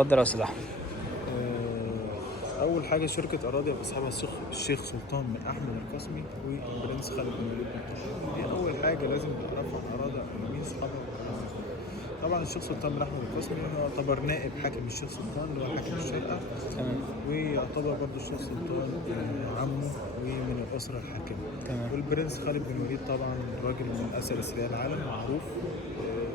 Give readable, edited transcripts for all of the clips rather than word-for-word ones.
اتفضل يا استاذ احمد. أول حاجة شركة أراضي بأصحابها الشيخ سلطان بن أحمد القاسمي والبرنس خالد بن وليد الطحاوي. دي أول حاجة لازم تعرفها عن أراضي أو مين أصحابها. طبعا الشيخ سلطان بن أحمد القاسمي هو يعتبر نائب حاكم الشيخ سلطان اللي هو حاكم الشرقة، تمام. ويعتبر برضه الشيخ سلطان عمه ومن الأسرة الحاكمة. تمام. والبرنس خالد بن وليد طبعا راجل من أسر أثرياء العالم معروف.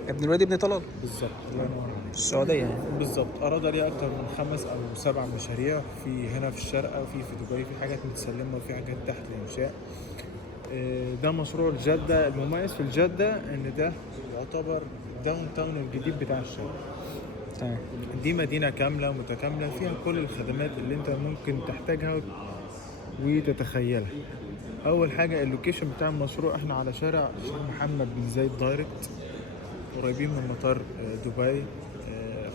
ابن الوليد ابن طلال بالظبط، الله ينور عليك. السعوديه يعني. بالظبط، أراضي ليها أكتر من 5 أو 7 مشاريع في هنا في الشارقة وفي دبي، في حاجات متسلمة وفي حاجات تحت الإنشاء. ده مشروع الجدة. المميز في الجدة إن ده يعتبر داون تاون الجديد بتاع الشارقة. تمام. دي مدينة كاملة متكاملة فيها كل الخدمات اللي أنت ممكن تحتاجها وتتخيلها. أول حاجة اللوكيشن بتاع المشروع، إحنا على شارع الشيخ محمد بن زايد دايركت، قريبين من مطار دبي.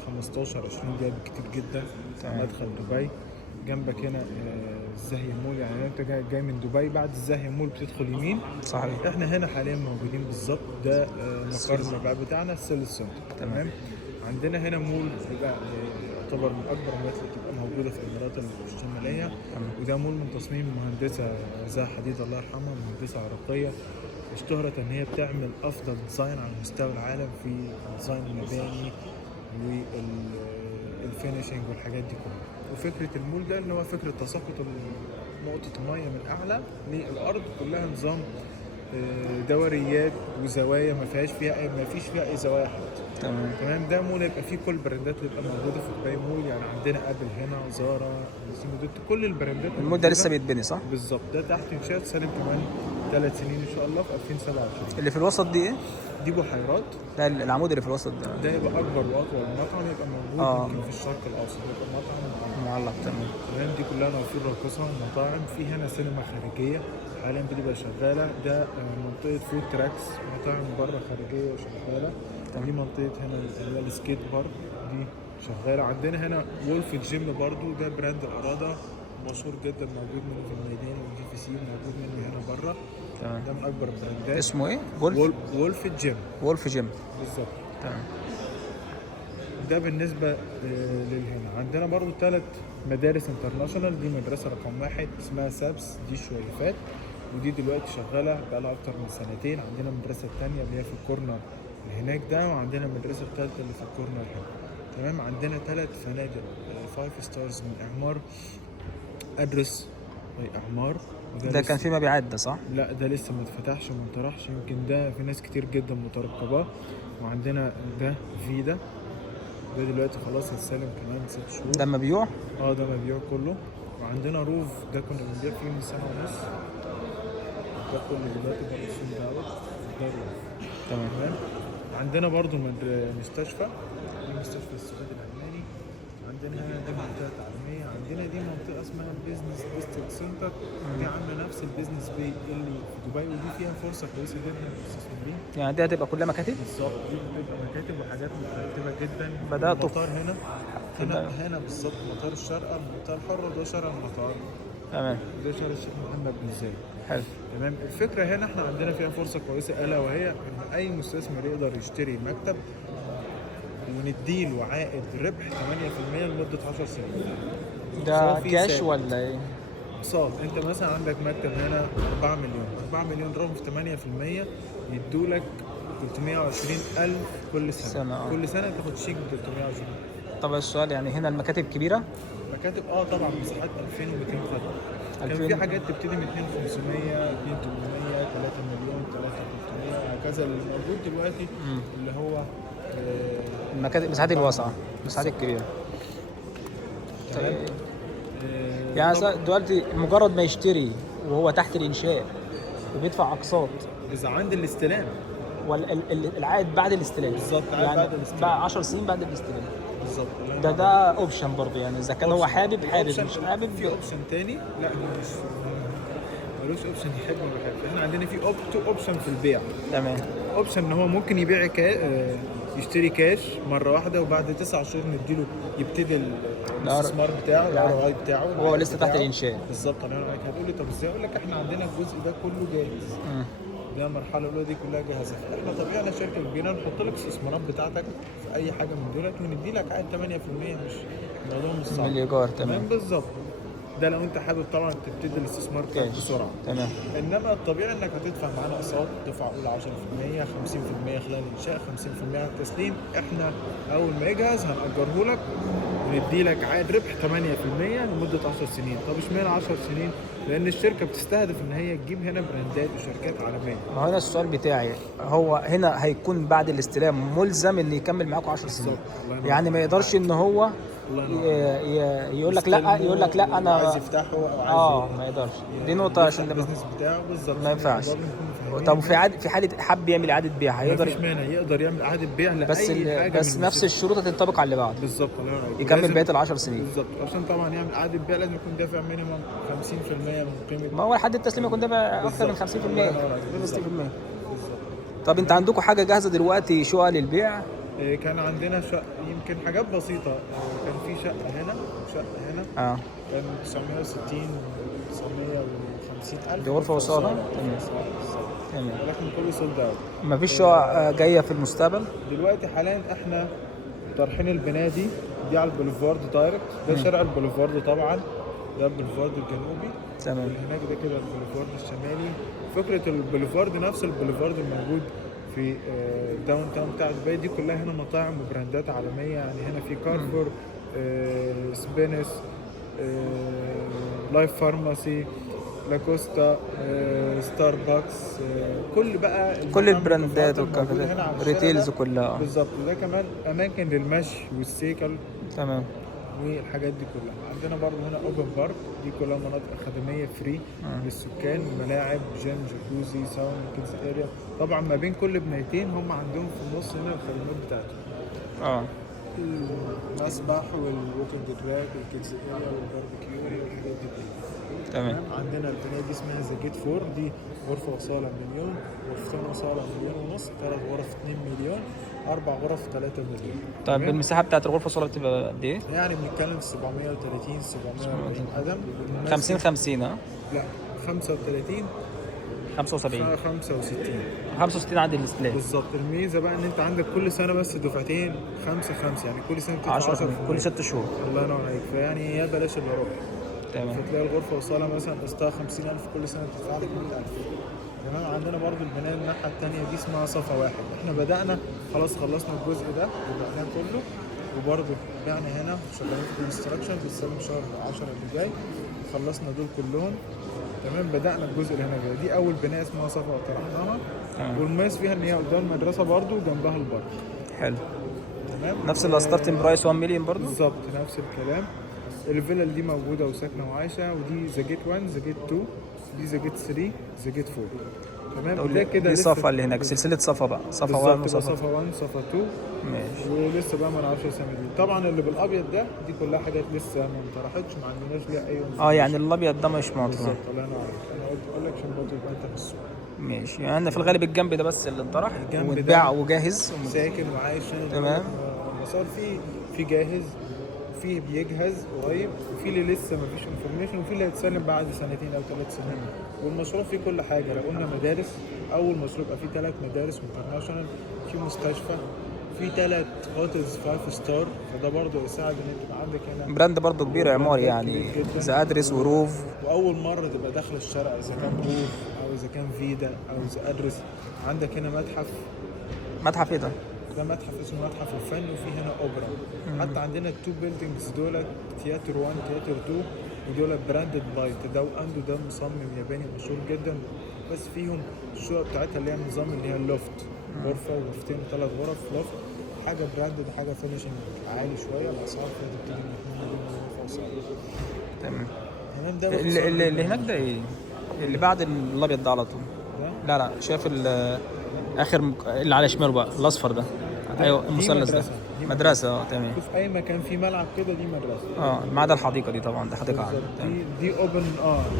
15-20 دقيقة كتير جدا. تمام. مدخل دبي جنبك هنا الزاهية مول، يعني انت جاي من دبي بعد الزاهية مول بتدخل يمين. صحيح. احنا هنا حاليا موجودين بالظبط، ده مقر المبيعات بتاعنا السيل سنتر. تمام. عندنا هنا مول يبقى يعتبر من اكبر المولات اللي بتبقى موجوده في الامارات الشماليه. وده مول من تصميم مهندسه زها حديد الله يرحمها، مهندسه عراقيه اشتهرت ان هي بتعمل افضل ديزاين على مستوى العالم في الديزاين المباني والفينيشنج والحاجات دي كلها. وفكره المول ده ان هو فكره تساقط نقطه الميه من اعلى للارض، كلها نظام دوريات وزوايا ما فيش فيها اي زوايا حتى. تمام. ده مول يبقى فيه كل البراندات اللي بتبقى موجوده في دبي مول، يعني عندنا ابل هنا، زارا، سيمودوت، كل البراندات. المول ده لسه بيتبني صح؟ بالظبط، ده تحت انشاء سالم كمان 3 سنين ان شاء الله في 2027. اللي في الوسط دي ايه؟ دي بحيرات. لا العمود اللي في الوسط ده يبقى اكبر واطول مطعم يبقى موجود يمكن في الشرق الاوسط، يبقى مطعم معلق. تمام. دي كلها نوافذ راقصه ومطاعم. في هنا سينما خارجيه حاليا بتبقى شغاله، ده منطقه فود تراكس، مطاعم بره خارجيه وشغاله. دي منطقه هنا اللي هي السكيت بارك دي شغاله. عندنا هنا وولف الجيم برضو، ده براند اراده مشهور جدا، موجود منه في الميدان والجي في سي، موجود منه هنا بره. تمام. ده من اكبر البراندات. اسمه ايه؟ وولف الجيم. وولف جيم. بالظبط. تمام. ده بالنسبه للهنا. عندنا برضو 3 مدارس انترناشونال. دي مدرسه رقم 1 اسمها سابس، دي شويفات، ودي دلوقتي شغاله بقالها اكتر من 2 سنين. عندنا المدرسه الثانيه اللي هي في الكورنر اللي هناك ده، وعندنا المدرسه الثالثه اللي في الكورنر هنا. تمام. عندنا 3 فنادق 5 ستارز من اعمار ادرس اعمار. ده كان في مبيعات ده صح؟ لا ده لسه ما اتفتحش وما انطرحش، يمكن ده في ناس كتير جدا مترقباه. وعندنا ده فيدا، ده دلوقتي خلاص هيتسلم كمان 6 شهور. ده مبيوع؟ ده مبيوع كله. وعندنا روف، ده كنا بنبيع فيه من 1.5 سنة. ده كله دلوقتي بقى سولد اوت. ده روف. تمام. عندنا برضو مستشفى، دي مستشفى السعودي الألماني. عندنا هنا دي منطقة تعليمية. عندنا دي منطقة اسمها بيزنس ديستريكت سنتر، دي عاملة نفس البيزنس باي اللي في دبي، ودي فيها فرصة كويسة جدا للمستثمرين. يعني دي هتبقى كلها مكاتب؟ بالظبط، دي بتبقى مكاتب وحاجات مترتبة جدا. بدأت المطار هنا بالظبط مطار الشارقة، المنطقة الحرة، ده شارع المطار. تمام. ده شارع الشيخ محمد بن زايد. حلو. تمام. الفكرة هنا احنا عندنا فيها فرصة كويسة، ألا وهي إن أي مستثمر يقدر يشتري مكتب ونديله عائد ربح 8% لمدة 10 سنين. ده كاش ولا ايه؟ اقساط. انت مثلا عندك مكتب هنا 4 مليون، 4 مليون ضربهم في 8% يدولك 320,000 كل سنة. كل سنة تاخد شيك ب 320. طب السؤال يعني هنا المكاتب كبيرة؟ مكاتب طبعا مساحات 2200 خط. كان في حاجات تبتدي من 2500، 2800، 3 مليون، 3300 هكذا. اللي موجود دلوقتي اللي هو المكاتب المساحات الواسعة، المساحات الكبيرة. تمام. يعني دلوقتي مجرد ما يشتري وهو تحت الإنشاء وبيدفع أقساط، إذا عند الاستلام والعائد بعد الاستلام. بالظبط، يعني بعد الاستلام بعد 10 سنين بعد الاستلام. بالظبط. ده اوبشن برضه، يعني اذا كان هو حابب مش حابب. في اوبشن تاني، لا مش ملوش اوبشن يحب ولا يحب. احنا عندنا في اوبشن في البيع. تمام. اوبشن ان هو ممكن يبيع يشتري كاش مره واحده، وبعد 9 شهور نديله يبتدي الاستثمار بتاعه، الار اي بتاعه، هو لسه تحت الانشاء. بالظبط. انا هتقول لي طب ازاي؟ اقول لك احنا عندنا الجزء ده كله جاهز. ده المرحله الاولى دي كلها جاهزه. احنا طبيعي شركه كبيره نحط لك الاستثمارات بتاعتك في اي حاجه من دولت وندي لك عائد 8%، مش الموضوع مش من صعب. الايجار. تمام. بالظبط. ده لو انت حابب طبعا تبتدي الاستثمار بتاعك كاش. بسرعه. تمام. انما الطبيعي انك هتدفع معانا اقساط، تدفع اول 10%، 50% خلال الانشاء، 50% على التسليم. احنا اول ما يجهز هنأجره لك وندي لك عائد ربح 8% لمده 10 سنين. طب اشمعنى 10 سنين؟ لان الشركه بتستهدف ان هي تجيب هنا براندات وشركات عالميه. ما هو هنا السؤال بتاعي، هو هنا هيكون بعد الاستلام ملزم ان يكمل معاكم 10 سنين؟ الله ينور يعني ما عليك. يقدرش ان هو الله ينور يقول لك لا، يقول لك لا عايز انا يفتحه او عايز ما يقدرش. دي نقطة عشان نبقى البيزنس بتاعه بالظبط ما ينفعش. برضه نكون فاهمين. طب في حالة حب يعمل إعادة بيع مفيش هيقدر؟ مانع، يقدر يعمل اعاده بيع لاي بس حاجه بس من نفس الشروط هتنطبق على اللي بعده. بالظبط. الله ينور عليك. يكمل لازم- بقية ال10 سنين. بالظبط. عشان طبعا يعمل اعاده بيع لازم يكون دافع مينيمم 50% من قيمه. ما هو لحد التسليم يكون دافع أكتر من بالظبط. 50%. الله ينور عليك. 60%. بالظبط. طب أنت عندكم حاجة جاهزة دلوقتي شقق للبيع؟ كان عندنا شقه يمكن حاجات بسيطه. كان في شقه هنا وشقه هنا. كان 960 950 الف. دي غرفة وصالة؟ تمام. تمام. ولكن كله سولد اوت. مفيش شقق جاية في المستقبل؟ دلوقتي حاليا احنا طرحين البنايه دي على البوليفارد دايركت. ده شارع البوليفارد طبعا، ده البوليفارد الجنوبي. تمام. هناك ده كده البوليفارد الشمالي. فكره البوليفارد نفس البوليفارد الموجود في الداون تاون بتاع دبي دي كلها هنا مطاعم وبراندات عالميه. يعني هنا في كارفور، سبينس، لايف فارماسي، لاكوستا، ستاربكس، كل بقى كل المطاعم البراندات الموجودة هنا والكافيهات على الشارع ريتيلز ده. كلها. بالظبط. وده كمان اماكن للمشي والسيكل تمام. والحاجات دي كلها. عندنا برضه هنا اوبن بارك، دي كلها مناطق خدميه فري للسكان، ملاعب، جيم، جاكوزي، ساونا، كيدز اريا. طبعا ما بين كل بنايتين هم عندهم في النص هنا الخدمات بتاعتهم، المسبح والووكينج تراك والكيدز اريا والباربيكيو والحاجات دي كلها. تمام. عندنا البنايه دي اسمها ذا جيت 4. دي غرفه وصاله مليون، غرفتين وصاله مليون ونص، 3 غرف 2 مليون، 4 غرف 3 مليون. طيب تمام؟ المساحة بتاعت الغرفة الصغيرة بتبقى قد إيه؟ يعني بنتكلم في 730 740 قدم. 50 ها؟ لا 35 75 65 65 عند الاستلام. بالظبط. الميزه بقى ان انت عندك كل سنه بس دفعتين 5 5، يعني كل سنه بتدفع 10 10% كل 6 شهور. الله ينور عليك. فيعني يا بلاش الا ربع. تمام. فتلاقي الغرفه وصاله مثلا قسطها 50,000، كل سنه بتدفع لك 100,000. تمام. عندنا برضو البنايه الناحيه الثانيه دي اسمها صفا واحد. احنا بدانا خلاص، خلصنا الجزء ده وبعناه كله، وبرضو بعنا هنا شغالين في الكونستراكشن، بنستلم شهر 10 اللي جاي. خلصنا دول كلهم. تمام. بدانا الجزء اللي هنا جاي. دي اول بنايه اسمها صفا طرحناها، والمميز فيها ان هي قدام المدرسه برضو وجنبها البارك. حلو. تمام. نفس الستارتنج برايس 1 مليون برضه؟ بالظبط نفس الكلام. الفيلل دي موجوده وساكنه وعايشه. ودي ذا جيت 1، ذا جيت 2، دي ذا جيت 3، ذا جيت 4. تمام. ده كده دي لسه صفا اللي هناك، سلسلة صفا بقى، صفا 1 بالظبط. وصفا صفا 1 صفا 2. ماشي. ولسه بقى ما نعرفش اسامي دي. طبعا اللي بالابيض ده دي كلها حاجات لسه ما انطرحتش، ما عندناش ليها اي يعني الابيض ده مش مطلوب. بالظبط. الله ينور عليك. انا قلت اقول لك عشان برضه يبقى انت في السوق. ماشي. يعني في الغالب الجنب ده بس اللي اتطرح الجنب ده واتباع وجاهز. ساكن وعايش هنا. تمام. المسار في جاهز، وفي بيجهز قريب، وفي اللي لسه ما فيش انفورميشن، وفي اللي هيتسلم بعد 2 أو 3 سنين. والمشروع فيه كل حاجه. لو قلنا مدارس، اول مشروع يبقى فيه 3 مدارس انترناشونال، في مستشفى، في 3 هوتلز 5 ستار. فده برضه يساعد ان انت يبقى عندك هنا براند برضه كبير عماري، يعني كبير جداً. ذا ادرس وروف. واول مره تبقى داخل الشارع، اذا كان روف او اذا كان فيدا او ذا ادرس. عندك هنا متحف ايه ده؟ ده متحف اسمه متحف الفن، وفي هنا اوبرا. حتى عندنا التو بيلدينجز دول، تياتر 1 تياتر 2، ودول براندد باي تداو اندو. ده مصمم ياباني مشهور جدا، بس فيهم الشقق بتاعتها اللي هي النظام اللي هي اللوفت، غرفه وغرفتين 3 غرف لوفت. حاجه براندد، حاجه فينيشنج عالي شويه. الاسعار فيها بتبتدي من 2 مليون غرفه وصاله. تمام. تمام. ده اللي هناك ده ايه؟ اللي بعد الابيض ده على طول؟ ده لا شايف اخر اللي على شماله بقى الاصفر ده؟ ايوه المثلث ده مدرسة. دي مدرسه. تمام. شوف اي مكان فيه ملعب كده دي مدرسه. ما عدا الحديقه دي طبعا، ده حديقه عامه. دي اوبن.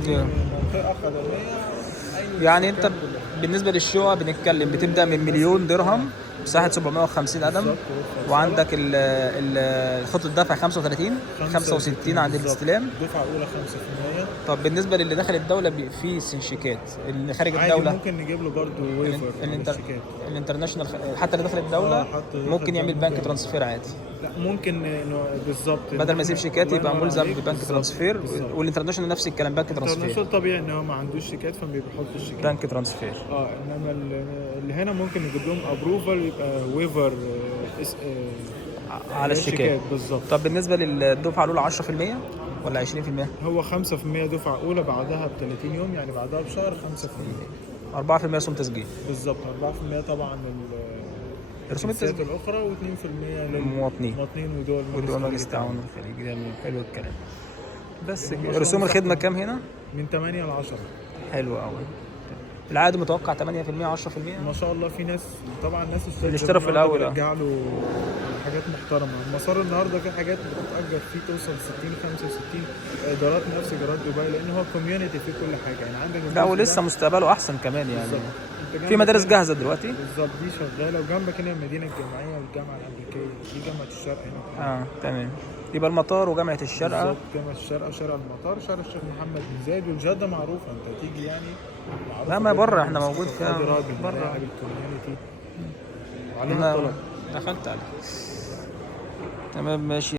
دي دي- منطقه خدميه. يعني انت بالنسبه للشقق بنتكلم بتبدا من مليون درهم، مساحه 750 قدم، بالظبط. وعندك خطه الدفع 35 65 عند بالظبط. الاستلام. دفعه اولى 5%. طب بالنسبه للي داخل الدوله في سنشيكات، اللي خارج عادي الدوله ممكن نجيب له برضه ويفر للشيكات. الانترناشونال حتى اللي داخل الدوله حتى ممكن يعمل بنك ترانسفير عادي، لا ممكن بالظبط بدل ما يسيب شيكات الله يبقى ينور ملزم عليك. ببنك بالظبط. ترانسفير. بالظبط. والانترناشونال نفس الكلام، بنك ترانسفير. الانترناشونال طبيعي ان هو ما عندوش شيكات فبيحط الشيكات. بنك ترانسفير. انما اللي هنا ممكن نجيب لهم ابروفال يبقى ويفر على الشيكات. بالظبط. طب بالنسبه للدفعه الاولى 10% ولا 20%؟ هو 5% دفعه اولى، بعدها ب 30 يوم يعني بعدها بشهر 5%. 4% رسوم تسجيل. بالظبط. 4% طبعا رسوم الجنسيات التسجيل الاخرى، و2% للمواطنين ودول ودول مجلس التعاون الخليجي. جميل، حلو الكلام. بس كده. رسوم الخدمه كام هنا؟ من 8 ل 10. حلو قوي. العائد متوقع 8% 10%؟ ما شاء الله. في ناس طبعا ناس اللي اشتروا في الاول بيرجع له حاجات محترمه. المسار النهارده في حاجات بتتاجر فيه توصل 60 65 ايجارات نفس ايجارات دبي، لان هو كوميونتي في كل حاجه يعني. عندك لا ولسه مستقبله احسن كمان يعني. بالظبط. في مدارس جاهزه دلوقتي. بالظبط دي شغاله، وجنبك هنا المدينه الجامعيه والجامعه الامريكيه، دي جامعه الشرق هنا. تمام. يبقى المطار وجامعه الشارقه. بالظبط. جامعه الشارقه، شارع المطار، شارع الشيخ محمد بن زايد، والجده معروفه انت تيجي يعني. لا ما بره، احنا موجود فيها بره الكوميونتي وعليها طلب. دخلت عليه. تمام ماشي.